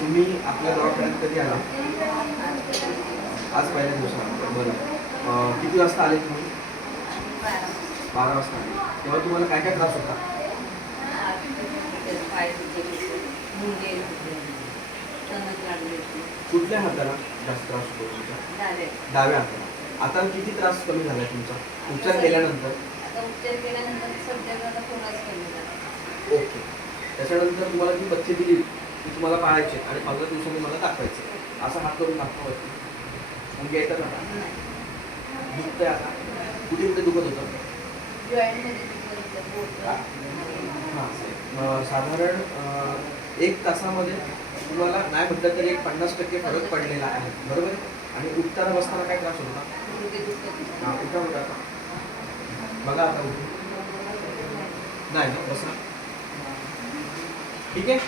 तुम्ही आपल्या दवाखान्यात कधी आला? आज पहिल्या दिवसाला बरं. किती वाजता आले तुम्ही? बारा वाजता आले. तेव्हा तुम्हाला काय काय त्रास होता? कुठल्या हाताला जास्त त्रास होतो तुमचा? डाव्या हाताला. आता किती त्रास कमी झाला तुमचा? उपचार केल्यानंतर? ओके. त्याच्यानंतर तुम्हाला जी बच्चे दिली. ती तुम्हाला पाळायचे आणि पंधरा दिवसांनी मला दाखवायचे असा हात करून दाखवायची मग म्हणजे येतात ना दुखतंय आता. कुठे कुठे दुखत होतं. हां साधारण एक तासामध्ये तुम्हाला नाही म्हटलं तरी एक पन्नास टक्के फरक पडलेला आहे. बरोबर? आणि उठताना बसताना काय त्रास होता? हां उठा उठा. आता. बघा आता उठून. नाही ना बसा. ठीक आहे?